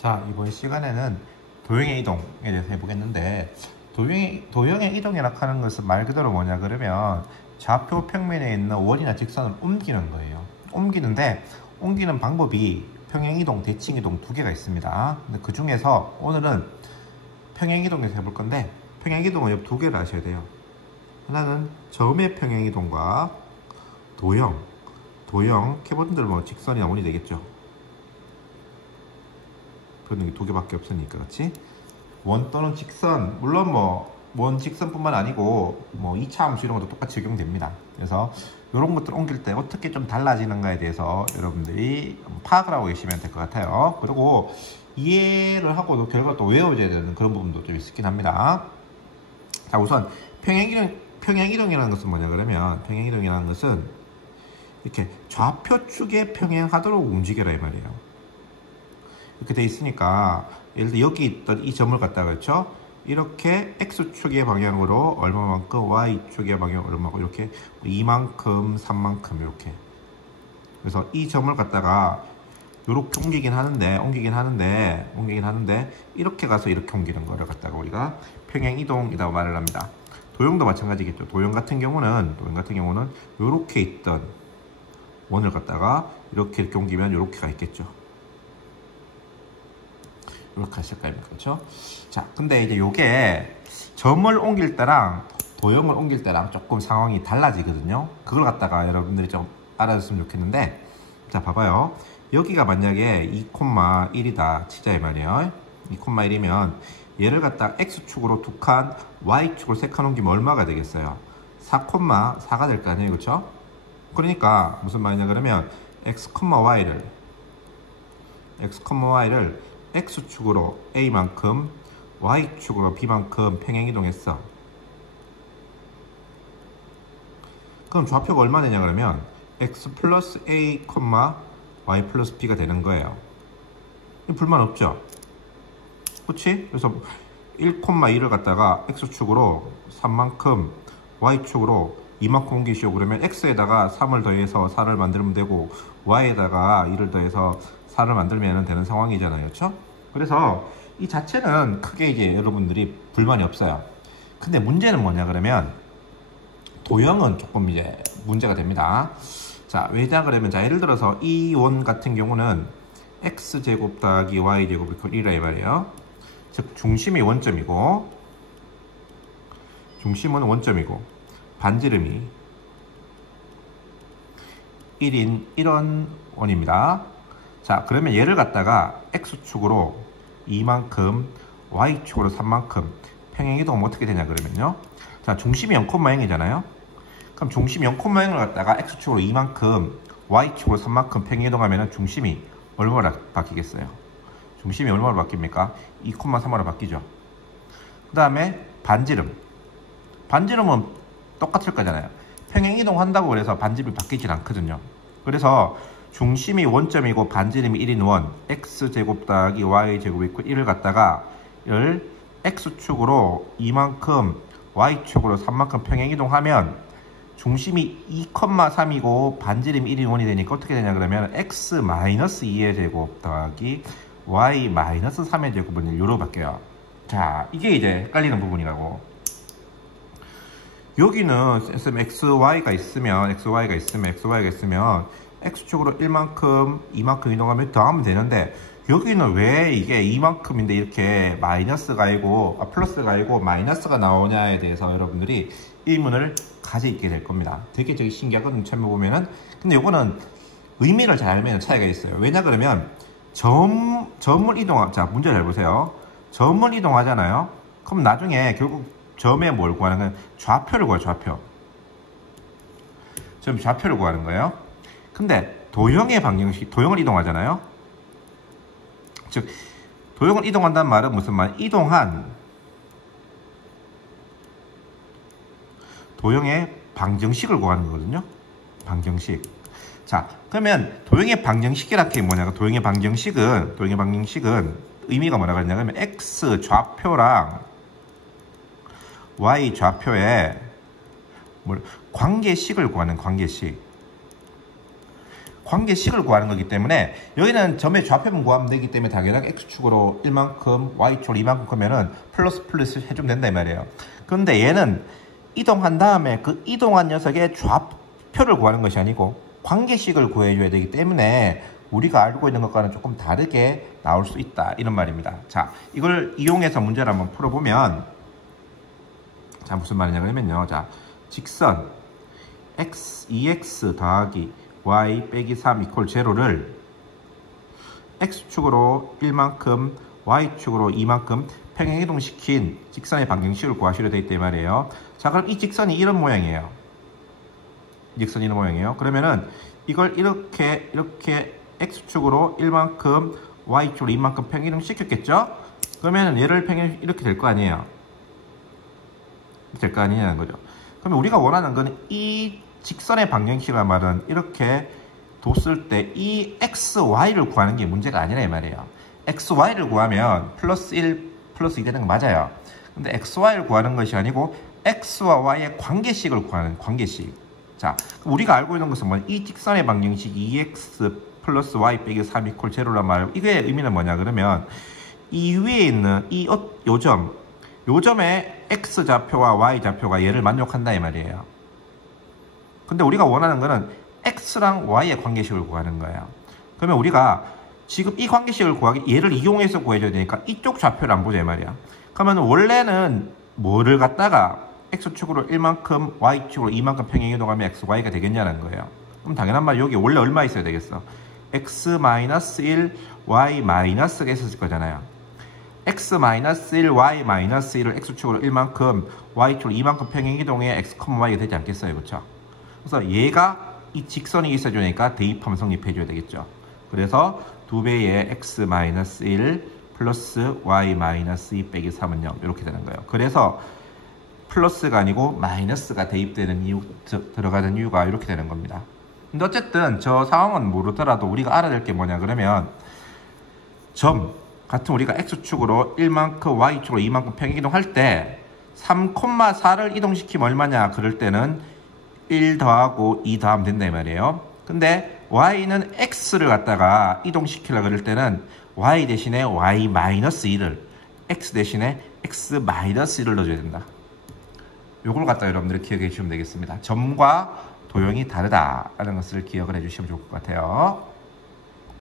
자, 이번 시간에는 도형의 이동에 대해서 해보겠는데, 도형의 이동이라고 하는 것은 말 그대로 뭐냐 그러면 좌표 평면에 있는 원이나 직선을 옮기는 거예요. 옮기는 방법이 평행이동, 대칭이동 두 개가 있습니다. 근데 그 중에서 오늘은 평행이동에서 해볼 건데, 평행이동은 두 개를 아셔야 돼요. 하나는 점의 평행이동과 도형 키보드들 뭐 직선이나 원이 되겠죠. 표현이 두 개밖에 없으니까, 그렇지? 원 또는 직선, 물론 원 직선뿐만 아니고 2차 함수 이런 것도 똑같이 적용됩니다. 그래서 이런 것들 옮길 때 어떻게 좀 달라지는가에 대해서 여러분들이 파악을 하고 계시면 될 것 같아요. 그리고 이해를 하고도 결과를 또 외워줘야 되는 그런 부분도 좀 있긴 합니다. 자, 우선 평행이동이라는 것은 뭐냐 그러면, 평행이동이라는 것은 이렇게 좌표축에 평행하도록 움직여라 이 말이에요. 이렇게 돼 있으니까, 예를 들어 여기 있던 이 점을 갖다가, 그렇죠? 이렇게 X축의 방향으로 얼마만큼, Y축의 방향으로 얼마만큼, 이렇게 2만큼, 3만큼 이렇게. 그래서 이 점을 갖다가 이렇게 옮기긴 하는데 이렇게 가서 이렇게 옮기는 거를 갖다가 우리가 평행이동이라고 말을 합니다. 도형도 마찬가지겠죠. 도형 같은 경우는 이렇게 있던 원을 갖다가 이렇게 옮기면 이렇게 가 있겠죠. 이렇게 하실 거예요. 그렇죠? 자, 근데 이제 요게 점을 옮길 때랑 도형을 옮길 때랑 조금 상황이 달라지거든요. 그걸 갖다가 여러분들이 좀 알아줬으면 좋겠는데, 자, 봐봐요. 여기가 만약에 2,1이다 치자 이 말이에요. 2,1이면 얘를 갖다가 X축으로 2칸, Y축으로 3칸 옮기면 얼마가 되겠어요? 4,4가 될 거 아니에요. 그렇죠? 그러니까 무슨 말이냐 그러면 Xy를 X축으로 A만큼, Y축으로 B만큼 평행이동했어. 그럼 좌표가 얼마 되냐 그러면 X 플러스 A, Y 플러스 B가 되는 거예요. 불만 없죠? 그치? 그래서 1,2를 갖다가 X축으로 3만큼, Y축으로 2만큼 옮기시오. 그러면 X에다가 3을 더해서 4를 만들면 되고, Y에다가 2를 더해서 4를 만들면 되는 상황이잖아요. 그렇죠? 그래서 이 자체는 크게 이제 여러분들이 불만이 없어요. 근데 문제는 뭐냐 그러면 도형은 조금 이제 문제가 됩니다. 자, 왜냐 그러면, 자, 예를 들어서 이 원 같은 경우는 X제곱 더하기 Y제곱이 1이라 이 말이에요. 즉 중심은 원점이고 반지름이 1인 1원 원입니다. 자, 그러면 얘를 갖다가 X축으로 2만큼, Y축으로 3만큼 평행이동하면 어떻게 되냐 그러면요. 자, 중심이 0,0이잖아요. 그럼 중심 0,0을 갖다가 X축으로 2만큼, Y축으로 3만큼 평행이동하면 중심이 얼마로 바뀌겠어요? 중심이 얼마로 바뀝니까? 2,3으로 바뀌죠. 그 다음에 반지름은 똑같을 거잖아요. 평행이동 한다고 그래서 반지름이 바뀌진 않거든요. 그래서 중심이 원점이고 반지름이 1인 원, X제곱 더하기 Y제곱이 있고 1을 갖다가 X축으로 2만큼, Y축으로 3만큼 평행이동하면 중심이 2,3이고 반지름이 1인 원이 되니까 어떻게 되냐 그러면 X-2의 제곱 더하기 Y-3의 제곱은 요로 바뀌어요. 자, 이게 이제 헷갈리는 부분이라고. 여기는 XY가 있으면 X축으로 1만큼, 2만큼 이동하면 더하면 되는데, 여기는 왜 이게 2만큼인데 이렇게 마이너스가 아니고, 플러스가 아니고 마이너스가 나오냐에 대해서 여러분들이 의문을 가지게 될 겁니다. 되게 신기하거든요. 처음에 보면은. 근데 요거는 의미를 잘 알면 차이가 있어요. 왜냐 그러면 점을 자, 문제 잘 보세요. 점을 이동하잖아요. 그럼 나중에 결국 점에 뭘 구하는 거예요? 좌표를 구해요. 좌표를 구하는 거예요. 근데 도형을 이동하잖아요. 즉 도형을 이동한다는 말은 무슨 말? 도형의 방정식을 구하는 거거든요. 방정식. 자, 그러면 도형의 방정식이라는 게 뭐냐? 도형의 방정식은 의미가 뭐라고 하냐면 X 좌표랑 Y 좌표의 관계식을 구하는 관계식. 관계식을 구하는 거기 때문에 여기는 점의 좌표만 구하면 되기 때문에 당연하게 x축으로 1만큼 y축으로 2만큼 크면은 플러스 해주면 된다 이 말이에요. 그런데 얘는 이동한 다음에 그 이동한 녀석의 좌표를 구하는 것이 아니고 관계식을 구해줘야 되기 때문에 우리가 알고 있는 것과는 조금 다르게 나올 수 있다 이런 말입니다. 자, 이걸 이용해서 문제를 한번 풀어보면 자, 무슨 말이냐면요. 자, 직선2x 더하기 y 빼기 3 이퀄 제로를 x축으로 1만큼 y축으로 2만큼 평행이동시킨 직선의 방정식을 구하시려 되어 있단 말이에요. 자, 그럼 이 직선이 이런 모양이에요. 직선이 이런 모양이에요. 그러면은 이걸 이렇게 x축으로 1만큼 y축으로 2만큼 평행이동 시켰겠죠? 그러면은 얘를 평행 이렇게 될 거 아니에요. 될 거 아니냐는 거죠. 그러면 우리가 원하는 거는 이 직선의 방정식이란 말은 이렇게 뒀을 때 이 xy를 구하는 게 문제가 아니라 이 말이에요. xy를 구하면 플러스 1 플러스 2 되는 거 맞아요. 근데 xy를 구하는 것이 아니고 x와 y의 관계식을 구하는 관계식. 자, 그럼 우리가 알고 있는 것은 뭐냐? 이 직선의 방정식 2x 플러스 y 빼기 3 이퀄 제로란 말이에요. 이게 의미는 뭐냐 그러면 이 위에 있는 이 요점에 x 좌표와 y 좌표가 얘를 만족한다 이 말이에요. 근데 우리가 원하는 거는 x랑 y의 관계식을 구하는 거예요. 그러면 우리가 지금 이 관계식을 구하기 얘를 이용해서 구해줘야 되니까 이쪽 좌표를 안 보자 이 말이야. 그러면 원래는 뭐를 갖다가 x축으로 1만큼 y축으로 2만큼 평행이동하면 x, y가 되겠냐는 거예요. 그럼 당연한 말 여기 원래 얼마 있어야 되겠어? x-1, y-가 있었을 거잖아요. x-1, y-1을 x축으로 1만큼 y축으로 2만큼 평행이동해 x, y가 되지 않겠어요? 그렇죠? 그래서 얘가 이 직선이 있어주니까 대입하면 성립해줘야 되겠죠. 그래서 2배의 x-1 플러스 y-2 빼기 3은 0 이렇게 되는 거예요. 그래서 플러스가 아니고 마이너스가 대입되는 이유, 들어가는 이유가 이렇게 되는 겁니다. 근데 어쨌든 저 상황은 모르더라도 우리가 알아야 될 게 뭐냐 그러면 점 같은 우리가 x축으로 1만큼 y축으로 2만큼 평행이동 할 때 3,4를 이동시키면 얼마냐 그럴 때는 1 더하고 2 더하면 된다 이 말이에요. 근데 y는 x를 갖다가 이동시키려고 그럴 때는 y 대신에 y-1을 x 대신에 x-1을 넣어줘야 된다. 요걸 갖다 여러분들이 기억해 주시면 되겠습니다. 점과 도형이 다르다라는 것을 기억을 해 주시면 좋을 것 같아요.